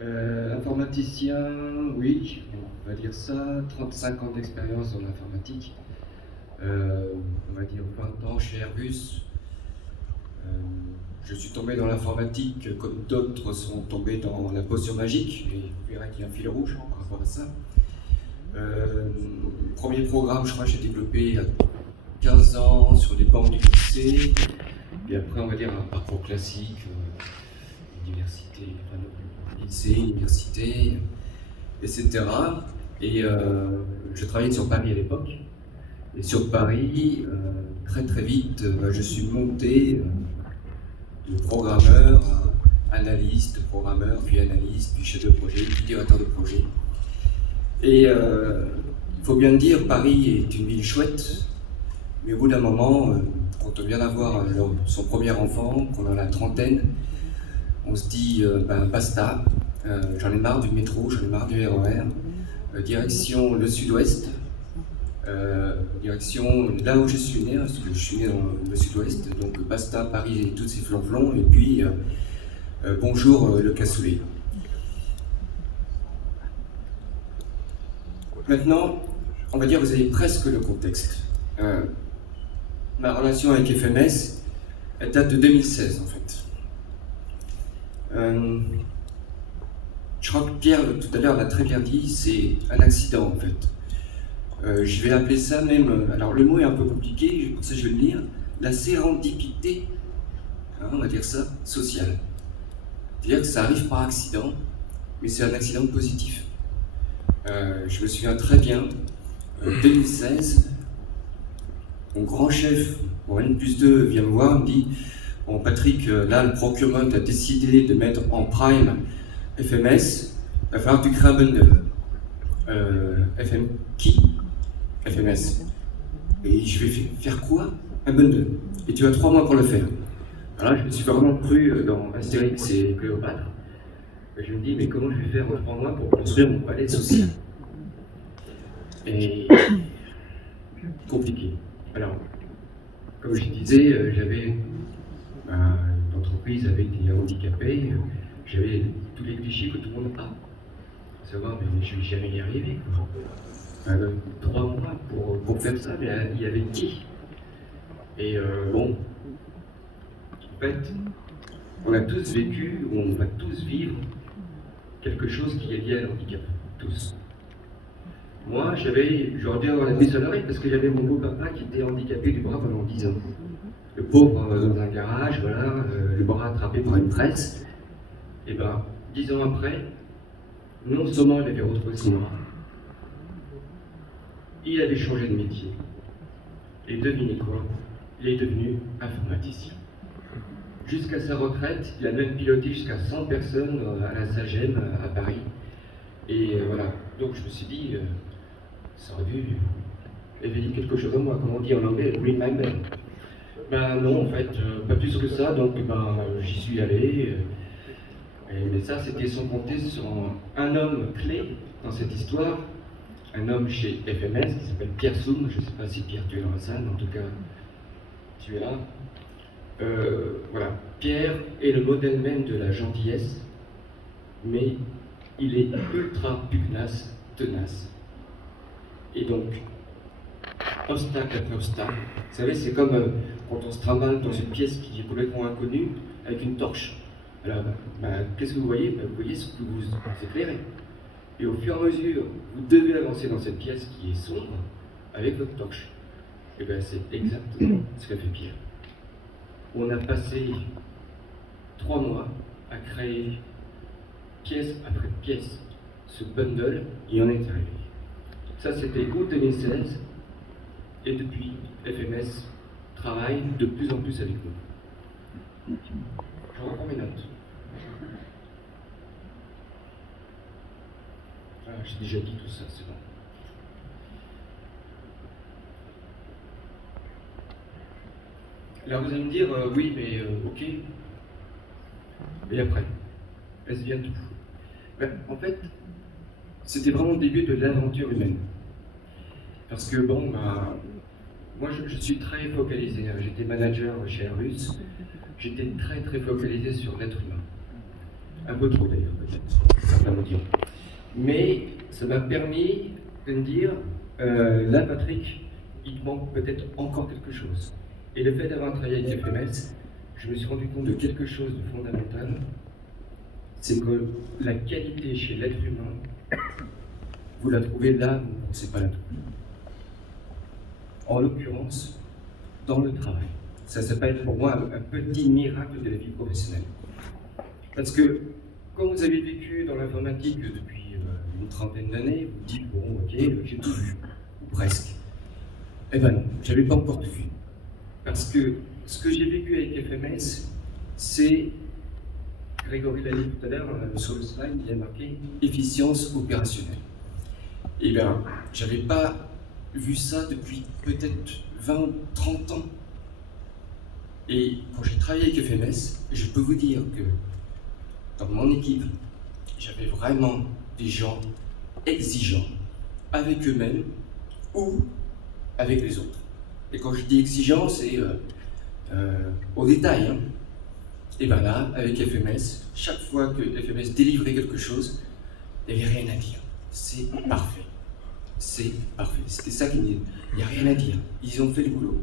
Informaticien, oui, on va dire ça, 35 ans d'expérience dans l'informatique, on va dire 20 ans chez Airbus. Je suis tombé dans l'informatique comme d'autres sont tombés dans la potion magique, et vous verrez qu'il y a un fil rouge par rapport à ça. Premier programme, je crois, j'ai développé à 15 ans sur les bancs du lycée, puis après on va dire un parcours classique, université, enfin, lycée, université, etc. Et je travaillais sur Paris à l'époque. Et sur Paris, très très vite, je suis monté de programmeur à analyste, programmeur, puis analyste, puis chef de projet, puis directeur de projet. Et il faut bien le dire, Paris est une ville chouette, mais au bout d'un moment, quand on vient d'avoir son premier enfant, qu'on a la trentaine, on se dit, basta, j'en ai marre du métro, j'en ai marre du RER, direction le sud-ouest, direction là où je suis né, parce que je suis né dans le sud-ouest, donc basta, Paris et tous ces flonflons, et puis bonjour le cassoulet. Maintenant, on va dire que vous avez presque le contexte. Ma relation avec FMS, elle date de 2016 en fait. Je crois que Pierre, tout à l'heure, l'a très bien dit, c'est un accident en fait. Je vais appeler ça même, alors le mot est un peu compliqué, pour ça je vais le lire, la sérendipité, hein, on va dire ça, sociale. C'est-à-dire que ça arrive par accident, mais c'est un accident positif. Je me souviens très bien, 2016, mon grand chef, pour N+2, vient me voir, me dit « Bon Patrick, là le procurement a décidé de mettre en prime FMS, il va falloir que tu crées un bundle. FM qui ? FMS. Et je vais faire quoi ? Un bundle. Et tu as 3 mois pour le faire. » Alors là, je me suis vraiment cru dans Astérix et Cléopâtre. Et je me dis, mais comment je vais faire en 3 mois pour construire mon palais social ? Et compliqué. Alors, comme je disais, j'avais une entreprise avec des handicapés, j'avais tous les clichés que tout le monde a. À savoir, mais je ne vais jamais y arriver. 3 mois pour faire ça, mais il y avait qui ? Et bon, en fait, on a tous vécu, ou on va tous vivre quelque chose qui est lié à l'handicap. Tous. Moi, j'aurais dû avoir la puce à l'oreille parce que j'avais mon beau-papa qui était handicapé du bras pendant 10 ans. Le pauvre dans un garage, voilà, le bras attrapé par une tresse. Et 10 ans après, non seulement il avait retrouvé son bras, il avait changé de métier. Et devinez quoi ? Il est devenu informaticien. Jusqu'à sa retraite, il a même piloté jusqu'à 100 personnes à la SAGEM à Paris. Et voilà, donc je me suis dit, ça aurait dû éveiller quelque chose en moi, comme on dit en anglais, remember. Non, en fait, pas plus que ça, donc j'y suis allé. Mais ça, c'était sans compter sur un homme clé dans cette histoire, un homme chez FMS qui s'appelle Pierre Soum. Je ne sais pas si Pierre, tu es dans la salle, mais en tout cas, tu es là. Voilà, Pierre est le modèle même de la gentillesse, mais il est ultra pugnace, tenace. Et donc, obstacle après obstacle, vous savez, c'est comme quand on se trimballe dans une pièce qui est complètement inconnue avec une torche. Alors, qu'est-ce que vous voyez ? Vous voyez ce que vous éclairez. Et au fur et à mesure, vous devez avancer dans cette pièce qui est sombre avec votre torche. Et c'est exactement ce qu'a fait Pierre. On a passé 3 mois à créer pièce après pièce ce bundle et on est arrivé. Ça, c'était août 2016 et depuis, FMS travaille de plus en plus avec nous. Je reprends mes notes. J'ai déjà dit tout ça, c'est bon. Alors vous allez me dire, oui, mais ok. Et après, est-ce bien tout ? En fait, c'était vraiment le début de l'aventure humaine. Parce que moi je suis très focalisé. J'étais manager chez Airbus. J'étais très focalisé sur l'être humain. Un peu trop d'ailleurs peut-être. résultats mondiaux. Mais ça m'a permis de me dire, là Patrick, il te manque peut-être encore quelque chose. Et le fait d'avoir travaillé avec FMS, je me suis rendu compte de quelque chose de fondamental, c'est que la qualité chez l'être humain, vous la trouvez là où vous ne pensez pas la trouver. En l'occurrence, dans le travail. Ça s'appelle pour moi un petit miracle de la vie professionnelle. Parce que quand vous avez vécu dans l'informatique depuis une trentaine d'années, vous dites, bon, ok, j'ai tout vu, ou presque. Eh ben non, j'avais pas encore tout vu. Parce que ce que j'ai vécu avec FMS, c'est, Grégory l'a dit tout à l'heure, sur le slide, il y a marqué efficience opérationnelle. Eh bien, j'avais pas vu ça depuis peut-être 20 ou 30 ans. Et quand j'ai travaillé avec FMS, je peux vous dire que dans mon équipe, j'avais vraiment des gens exigeants avec eux-mêmes ou avec les autres. Et quand je dis exigeant, c'est au détail. Hein. Et bien là, avec FMS, chaque fois que FMS délivrait quelque chose, il n'y avait rien à dire. C'est parfait. C'est parfait. C'était ça qu'il disait. Il n'y a rien à dire. Ils ont fait le boulot.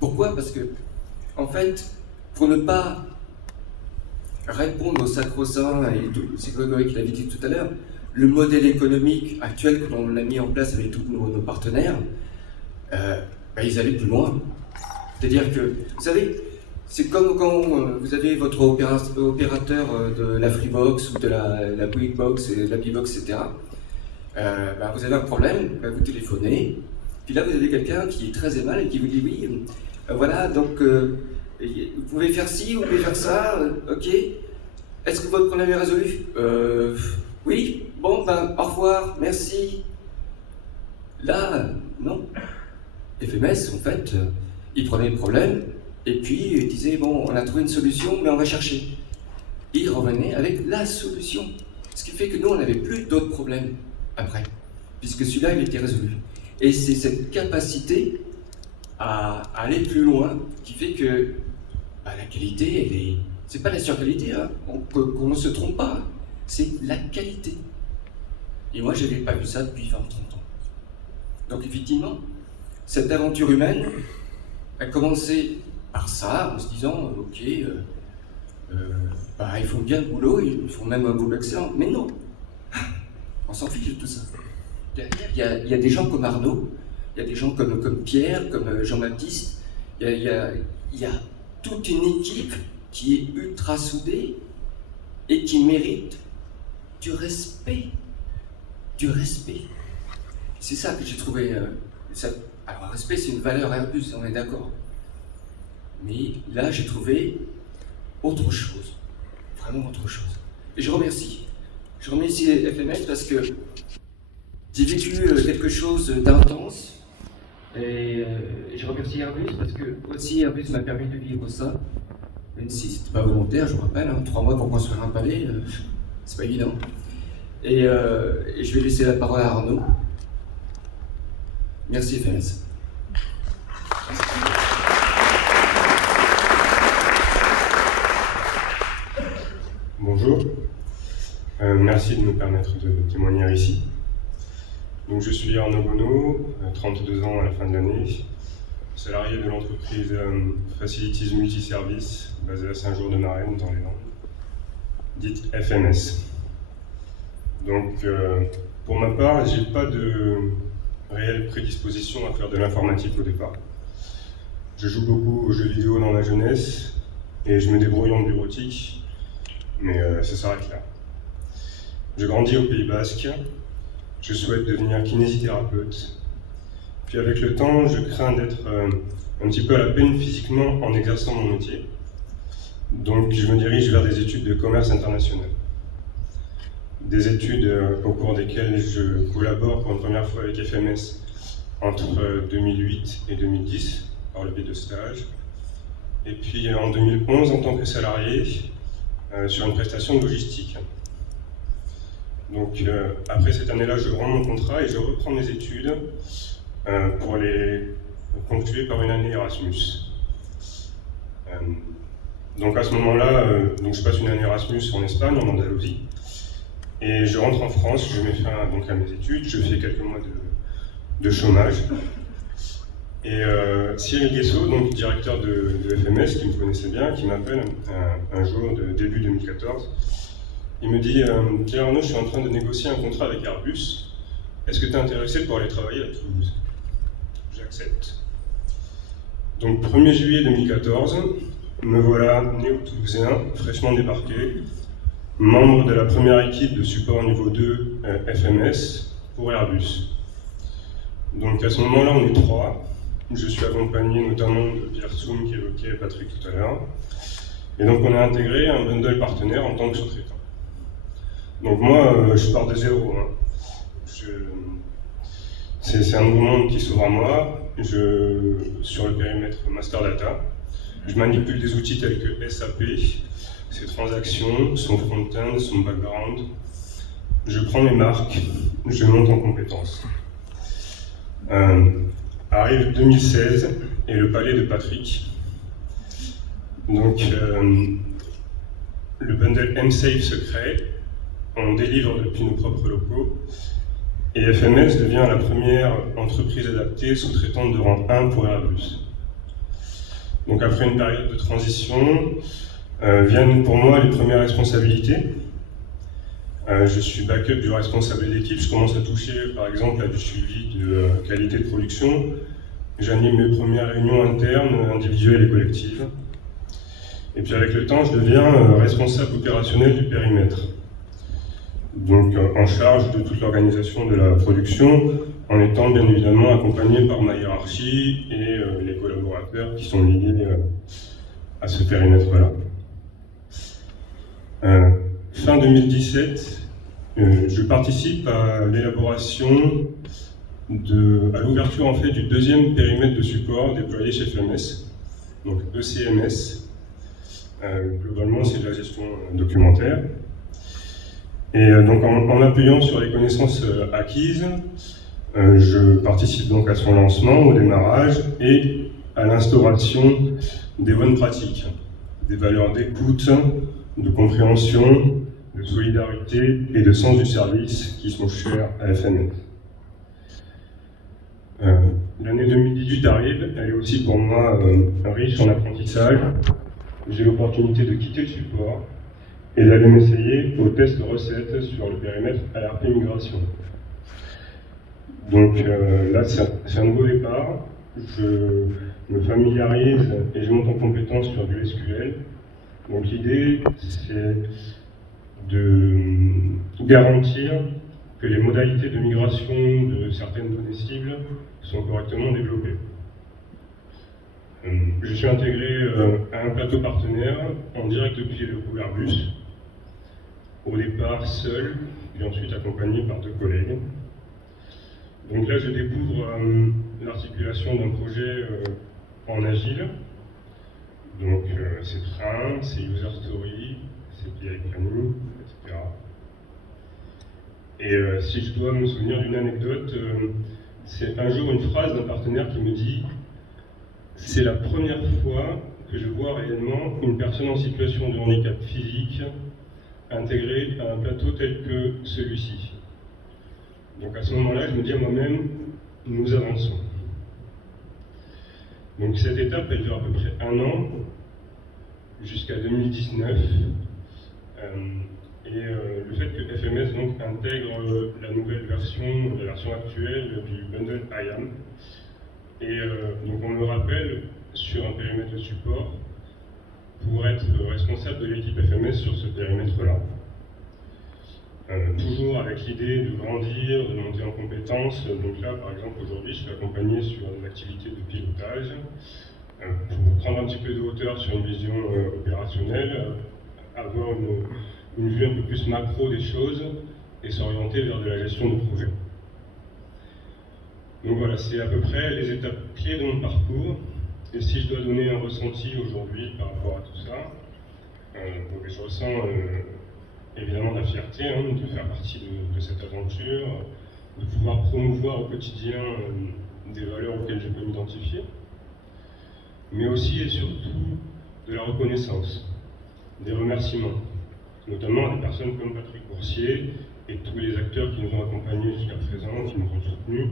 Pourquoi ? Parce que, en fait, pour ne pas répondre au sacro-saint, et c'est Grégory qui l'avait dit tout à l'heure, le modèle économique actuel que l'on a mis en place avec tous nos partenaires, ils allaient plus loin. C'est-à-dire que, vous savez, c'est comme quand vous avez votre opérateur de la Freebox ou de la Quickbox, et de la Bbox, etc. Vous avez un problème, vous téléphonez, puis là vous avez quelqu'un qui est très aimable et qui vous dit oui, voilà, donc vous pouvez faire ci, vous pouvez faire ça, ok. Est-ce que votre problème est résolu ? Oui, bon, au revoir, merci. Là, non. FMS, en fait, il prenait le problème et puis il disait bon, on a trouvé une solution, mais on va chercher. Et il revenait avec la solution. Ce qui fait que nous, on n'avait plus d'autres problèmes après, puisque celui-là, il était résolu. Et c'est cette capacité à aller plus loin qui fait que la qualité, elle est... C'est pas la surqualité, hein, qu'on ne se trompe pas, c'est la qualité. Et moi, je n'avais pas vu ça depuis 20-30 ans. Donc effectivement, cette aventure humaine a commencé par ça, en se disant, ok, ils font bien le boulot, ils font même un boulot excellent, mais non, on s'en fiche de tout ça. Derrière, il y a des gens comme Arnaud, il y a des gens comme Pierre, comme Jean-Baptiste, il y a toute une équipe qui est ultra soudée et qui mérite du respect. Du respect. C'est ça que j'ai trouvé... Alors, respect, c'est une valeur Airbus, on est d'accord. Mais là, j'ai trouvé autre chose. Vraiment autre chose. Et je remercie. Je remercie FMS parce que j'ai vécu quelque chose d'intense. Et je remercie Airbus parce que aussi Airbus m'a permis de vivre ça. Même si c'était pas volontaire, je vous rappelle, 3 mois pour construire un palais, c'est pas évident. Et je vais laisser la parole à Arnaud. Merci FMS. Bonjour, merci de me permettre de témoigner ici. Donc, je suis Arnaud Bonneau, 32 ans à la fin de l'année, salarié de l'entreprise Facilities Multiservice, basée à Saint-Jour-de-Marenne dans les Landes, dite FMS. Donc, pour ma part, j'ai pas de réelle prédisposition à faire de l'informatique au départ. Je joue beaucoup aux jeux vidéo dans ma jeunesse et je me débrouille en bureautique, mais ça s'arrête là. Je grandis au Pays Basque, je souhaite devenir kinésithérapeute, puis avec le temps, je crains d'être un petit peu à la peine physiquement en exerçant mon métier. Donc je me dirige vers des études de commerce international. Des études au cours desquelles je collabore pour une première fois avec FMS entre 2008 et 2010 par le biais de stages. Et puis en 2011 en tant que salarié sur une prestation de logistique. Donc après cette année-là, je rends mon contrat et je reprends mes études pour les ponctuer par une année Erasmus. Donc à ce moment-là, je passe une année Erasmus en Espagne, en Andalousie. Et je rentre en France, je mets fin donc à mes études, je fais quelques mois de chômage. Et Cyril Guessot, donc directeur de FMS, qui me connaissait bien, qui m'appelle un jour de début 2014. Il me dit Pierre Arnaud, je suis en train de négocier un contrat avec Airbus. Est-ce que tu es intéressé pour aller travailler à Toulouse? J'accepte. Donc 1er juillet 2014, me voilà néo-toulousain, fraîchement débarqué, membre de la première équipe de support niveau 2 FMS pour Airbus. Donc à ce moment-là, on est 3. Je suis accompagné notamment de Pierre Soum, qui évoquait Patrick tout à l'heure. Et donc on a intégré un bundle partenaire en tant que sous-traitant. Donc moi, je pars de zéro. C'est un nouveau monde qui s'ouvre à moi. Sur le périmètre Master Data, je manipule des outils tels que SAP, ses transactions, son front-end, son background. Je prends mes marques, je monte en compétences. Arrive 2016 et le palais de Patrick. Donc, le bundle MSafe se crée, on délivre depuis nos propres locaux, et FMS devient la première entreprise adaptée sous-traitante de rang 1 pour Airbus. Donc, après une période de transition, viennent pour moi les premières responsabilités. Je suis backup du responsable d'équipe, je commence à toucher par exemple à du suivi de qualité de production. J'anime mes premières réunions internes, individuelles et collectives. Et puis avec le temps, je deviens responsable opérationnel du périmètre. Donc en charge de toute l'organisation de la production, en étant bien évidemment accompagné par ma hiérarchie et les collaborateurs qui sont liés à ce périmètre-là. Fin 2017, je participe à l'élaboration, à l'ouverture en fait du deuxième périmètre de support déployé chez FMS, donc ECMS. Globalement, c'est de la gestion documentaire. Et donc en m'appuyant sur les connaissances acquises, je participe donc à son lancement, au démarrage et à l'instauration des bonnes pratiques, des valeurs d'écoute, de compréhension, de solidarité et de sens du service qui sont chers à FMS. L'année 2018 arrive, elle est aussi pour moi riche en apprentissage. J'ai l'opportunité de quitter le support et d'aller m'essayer au test de recettes sur le périmètre ARP Migration. Donc là, c'est un nouveau départ. Je me familiarise et je monte en compétence sur du SQL. Donc l'idée, c'est de garantir que les modalités de migration de certaines données cibles sont correctement développées. Je suis intégré à un plateau partenaire en direct depuis le groupe Airbus, au départ seul, puis ensuite accompagné par 2 collègues. Donc là, je découvre l'articulation d'un projet en agile. Donc c'est train, c'est user story, c'est PI planning, etc. Et si je dois me souvenir d'une anecdote, c'est un jour une phrase d'un partenaire qui me dit « C'est la première fois que je vois réellement une personne en situation de handicap physique intégrée à un plateau tel que celui-ci. » Donc à ce moment-là, je me dis à moi-même « Nous avançons ». Donc cette étape, elle dure à peu près 1 an, jusqu'à 2019. Le fait que FMS donc, intègre la nouvelle version, la version actuelle du bundle IAM. Et donc on me rappelle sur un périmètre de support pour être responsable de l'équipe FMS sur ce périmètre-là. Toujours avec l'idée de grandir, de monter en compétences. Donc là, par exemple, aujourd'hui, je suis accompagné sur une activité de pilotage pour prendre un petit peu de hauteur sur une vision opérationnelle, avoir une vue un peu plus macro des choses et s'orienter vers de la gestion de projet. Donc voilà, c'est à peu près les étapes clés de mon parcours. Et si je dois donner un ressenti aujourd'hui par rapport à tout ça, je ressens évidemment de la fierté de faire partie de cette aventure, de pouvoir promouvoir au quotidien des valeurs auxquelles je peux m'identifier, mais aussi et surtout de la reconnaissance, des remerciements, notamment à des personnes comme Patrick Boursier, et tous les acteurs qui nous ont accompagnés jusqu'à présent, qui nous ont soutenus,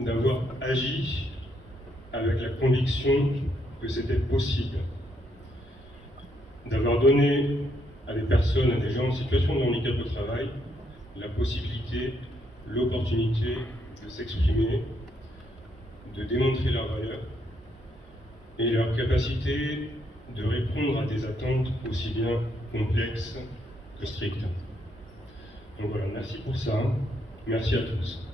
d'avoir agi avec la conviction que c'était possible, d'avoir donné à des personnes, à des gens en situation de handicap au travail, la possibilité, l'opportunité de s'exprimer, de démontrer leur valeur et leur capacité de répondre à des attentes aussi bien complexes que strictes. Donc voilà, merci pour ça. Merci à tous.